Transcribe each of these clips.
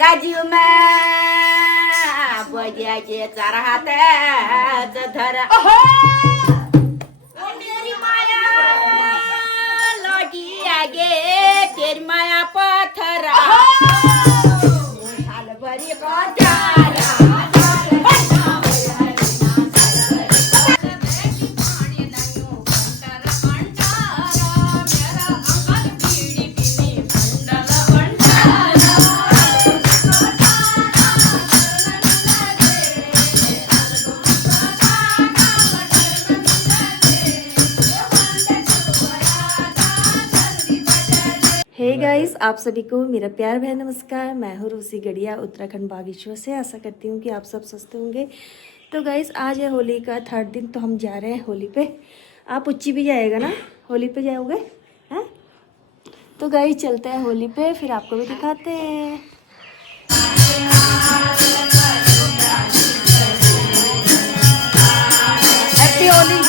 गाजी में बजिया जे चढ़ाते धर मेरी माया लौटी आगे तेरी माया पत्थर साल भरी को हे गाइस, आप सभी को मेरा प्यार भरा नमस्कार। मैं हूँ रूसी गढ़िया, उत्तराखंड बागेश्वर से। आशा करती हूँ कि आप सब स्वस्थ होंगे। तो गाइस, आज है होली का 3rd दिन, तो हम जा रहे हैं होली पे। आप उच्ची भी जाएगा ना, होली पे जाओगे हैं? तो गाइस चलते हैं होली पे, फिर आपको भी दिखाते हैं। हैप्पी होली।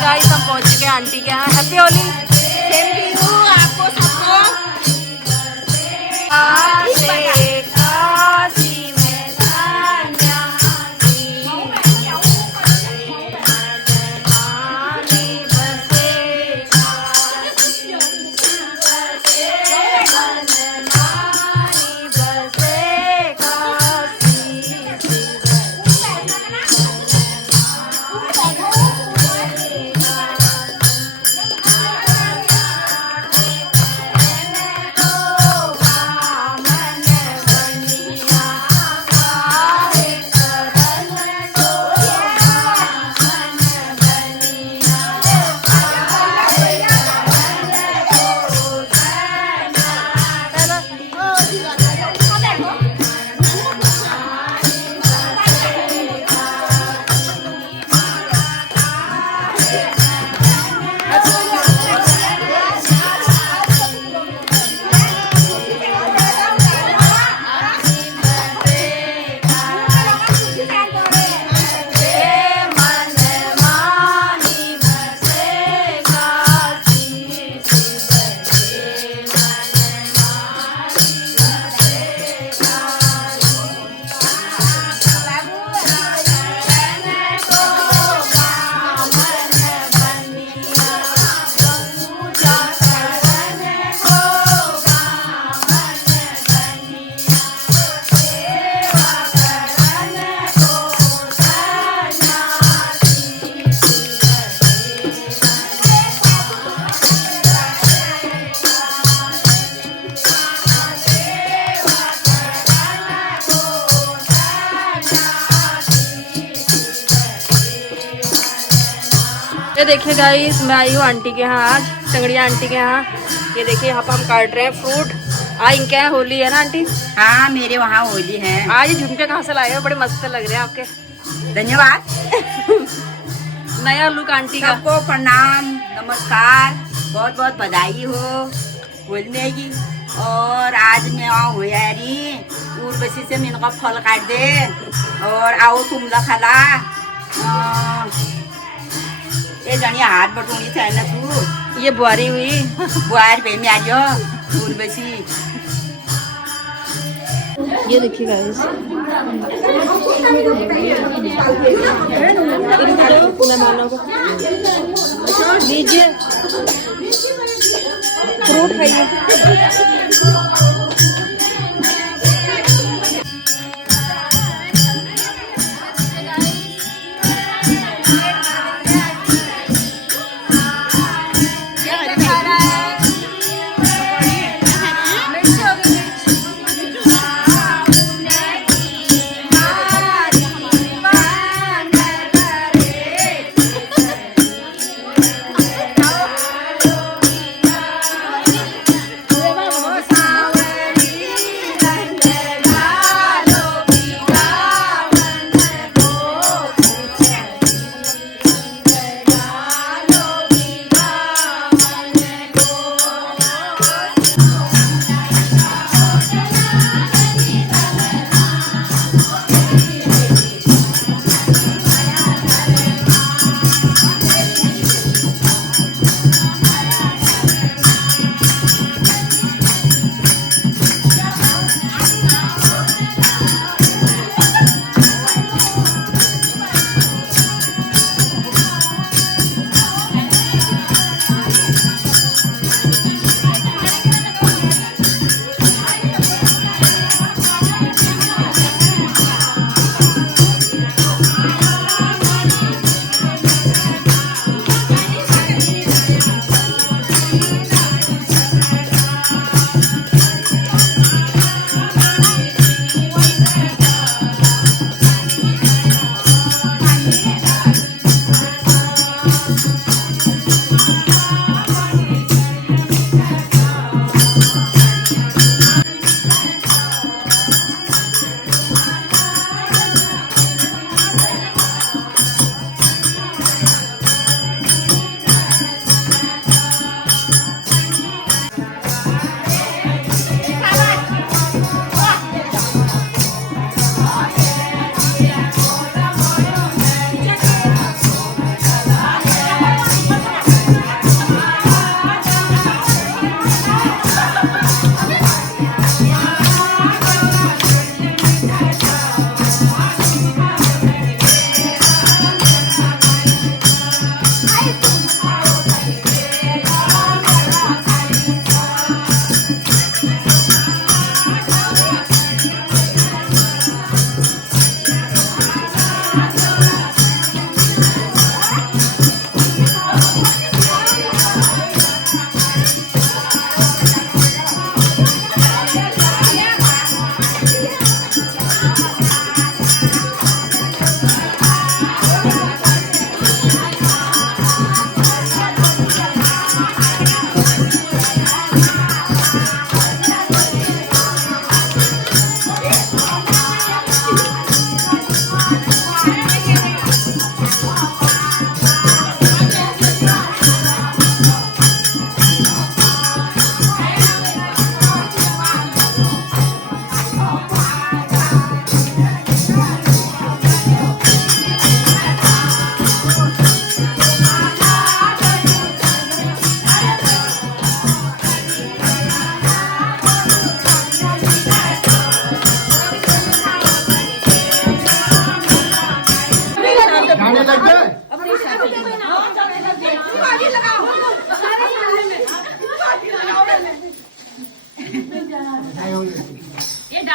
गाइस हम पहुंच चुके हैं आंटी के यहाँ। Happy Holi. Same to you, आपको सबको। ये देखिए गाइस, मैं आई हूँ आंटी के यहाँ आज, टंगड़िया आंटी के यहाँ। ये देखिए यहाँ पर हम काट रहे हैं फ्रूट। आज इनके यहाँ होली है ना आंटी? हाँ, मेरे वहाँ होली है। आज झुमके कहाँ से लाए हो? बड़े मस्त लग रहे हैं आपके। धन्यवाद। नया लुक आंटी का। सबको प्रणाम, नमस्कार, बहुत बहुत बधाई हो बोलने की। और आज मैं हूँ यारी उर्वशी से मैंने का फल काट दे और आओ तुम लखला ये जनी हाथ बटूंगी थे ना तू। ये बुआरी हुई बुआर पे में आ जाओ उर्वशी। ये देखिए गाइस, मेहमानों को लीजिए फ्रूट खाइए।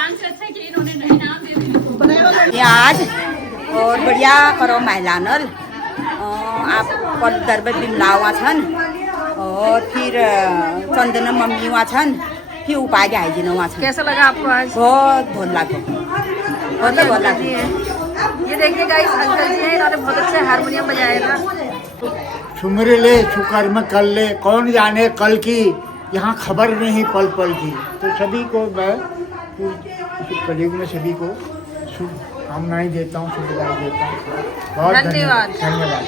ये आज और बढ़िया करो महिलानल आप कल दरबार बिमला वहाँ छन और फिर चंदन मम्मी वहाँ छन फिर उपाय हाइजिन वहाँ छन। कैसा लगा आपको आज? बहुत बहुत लागो बहुत लागो। ये देखिए गाइस अंकल जी हैं, इन्होंने बहुत अच्छा हारमोनियम बजाया था। सुमर ले सुकर्म कर ले, कौन जाने कल की, यहाँ खबर नहीं पल पल की। तो सभी को मैं कलयुग में सभी को शुभकामनाएं देता हूँ, शुभ बधाई देता हूँ। बहुत धन्यवाद। धन्यवाद।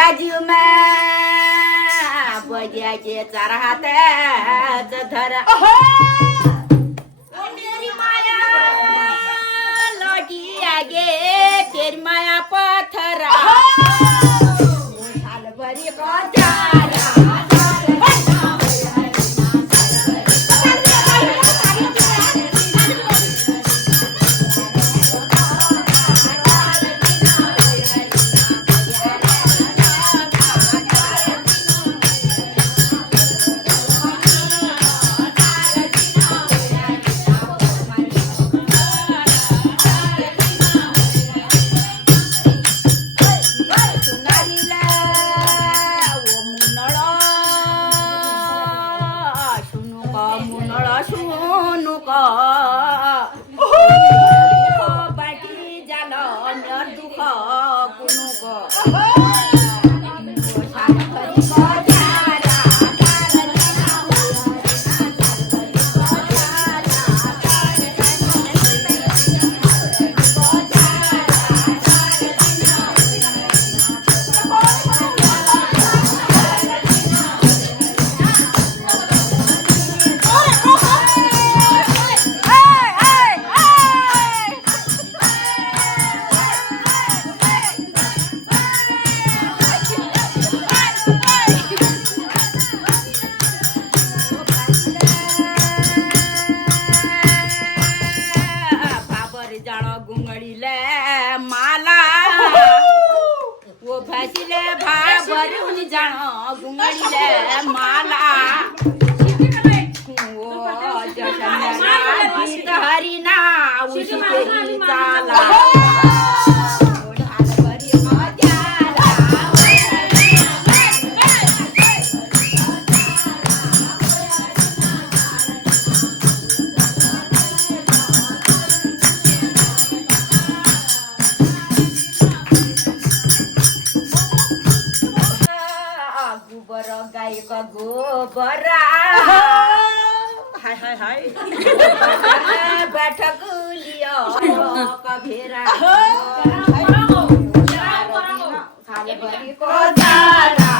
गाजीव में बजाचे चार हाथ धर मेरी माया लौटी आगे तेरी माया पत्थरा साल भरी को माला हरी ना उशी तेरी चाला गाय का गोबरा हाय हाय हाय बैठक लिया का घेरा खाले भरी को दादा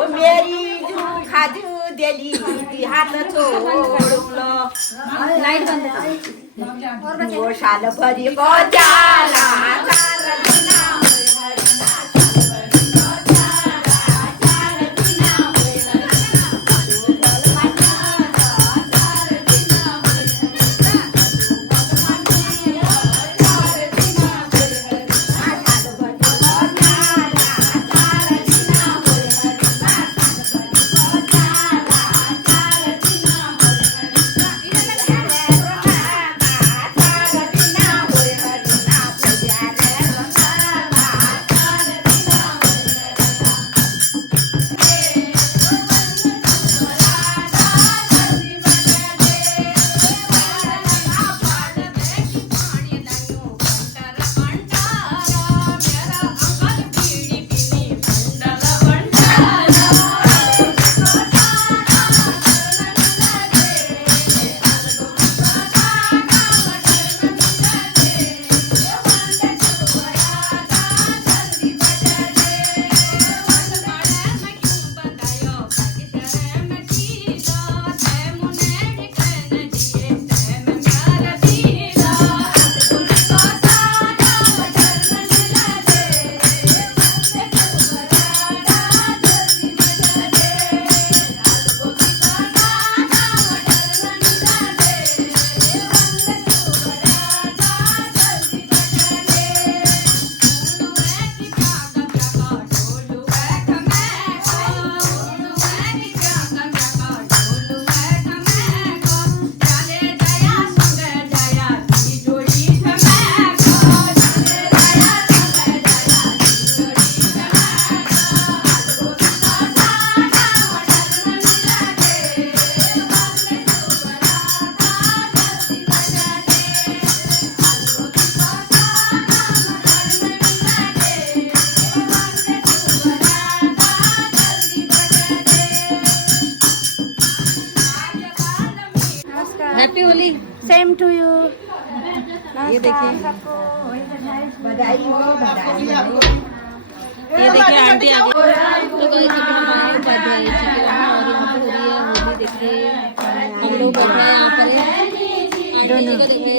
ઓ મેરી જુ ખાજુ દેલી હાથ છોડું લો લાઈટ બંધ ઓ શાલ ભરી કો ચાલા happy Holi same to you. ये देखिए बधाई हो बधाई हो ये देखिए आंटी आ गई। तो गाइस अभी हम आए हैं बधाई जी के वहाँ और यहाँ पे हो रही है होली। देखिए हम लोग बैठे हैं यहाँ पर आंटी जी को देखिए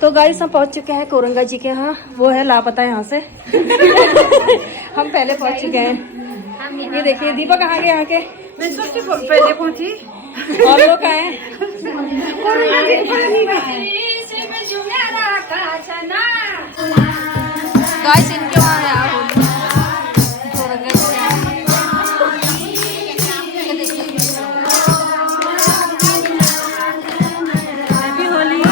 तो गाइस हम पहुंच चुके हैं कोरंगा जी के यहाँ। वो है लापता यहाँ से हम पहले पहुंच चुके हैं। ये देखिए दीपा कहाँ गए यहाँ के? मैं सबसे पहले पहुंची। और वो कहाँ है? गाइस इनके वहाँ है आप कोरंगा जी के यहाँ। हैप्पी होली।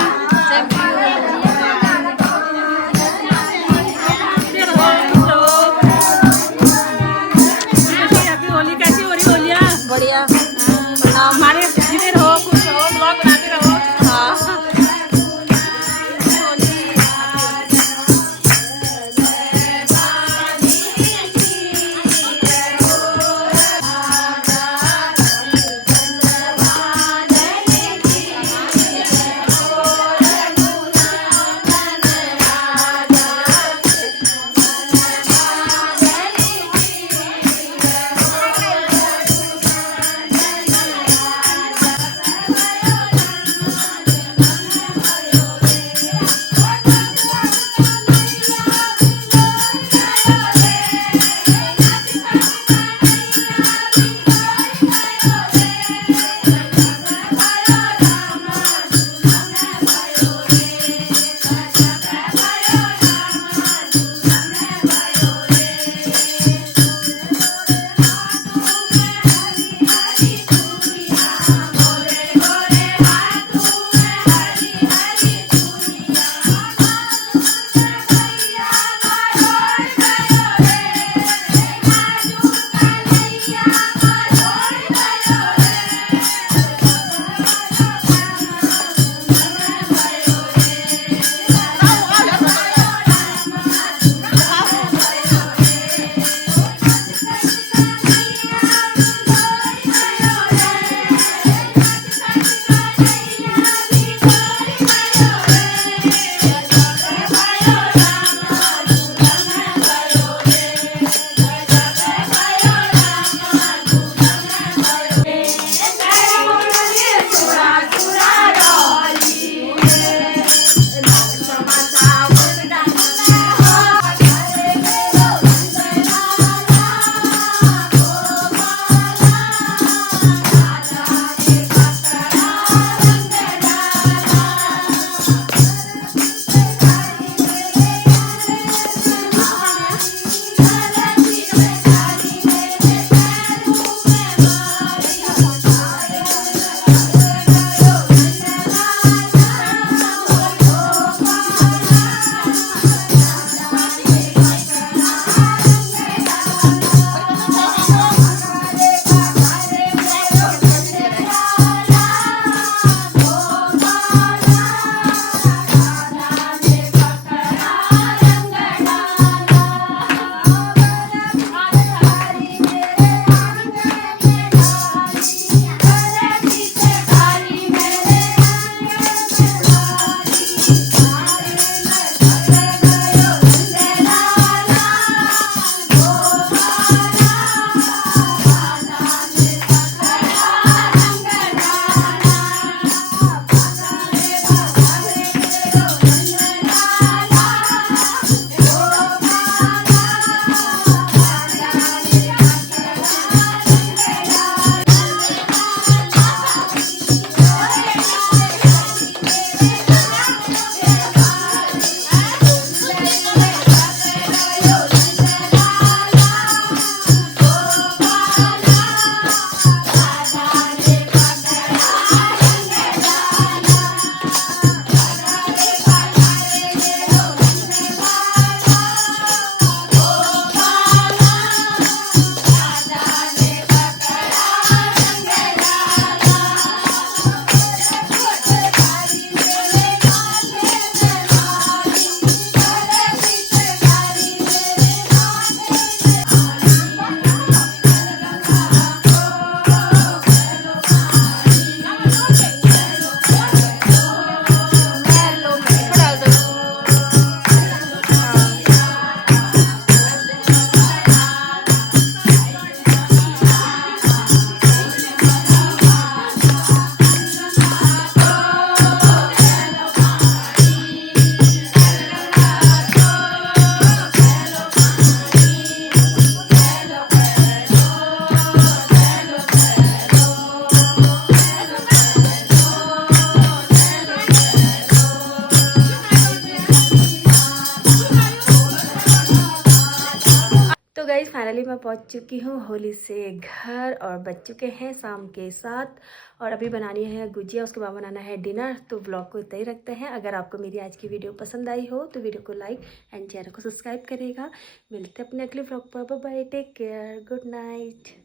गाइस फाइनली मैं पहुंच चुकी हूँ होली से घर और बज चुके हैं शाम के 7 और अभी बनानी है गुजिया, उसके बाद बनाना है डिनर। तो ब्लॉग को इतना ही रखते हैं। अगर आपको मेरी आज की वीडियो पसंद आई हो तो वीडियो को लाइक एंड चैनल को सब्सक्राइब करेगा। मिलते हैं अपने अगले ब्लॉग पर। Bye, take care, good night.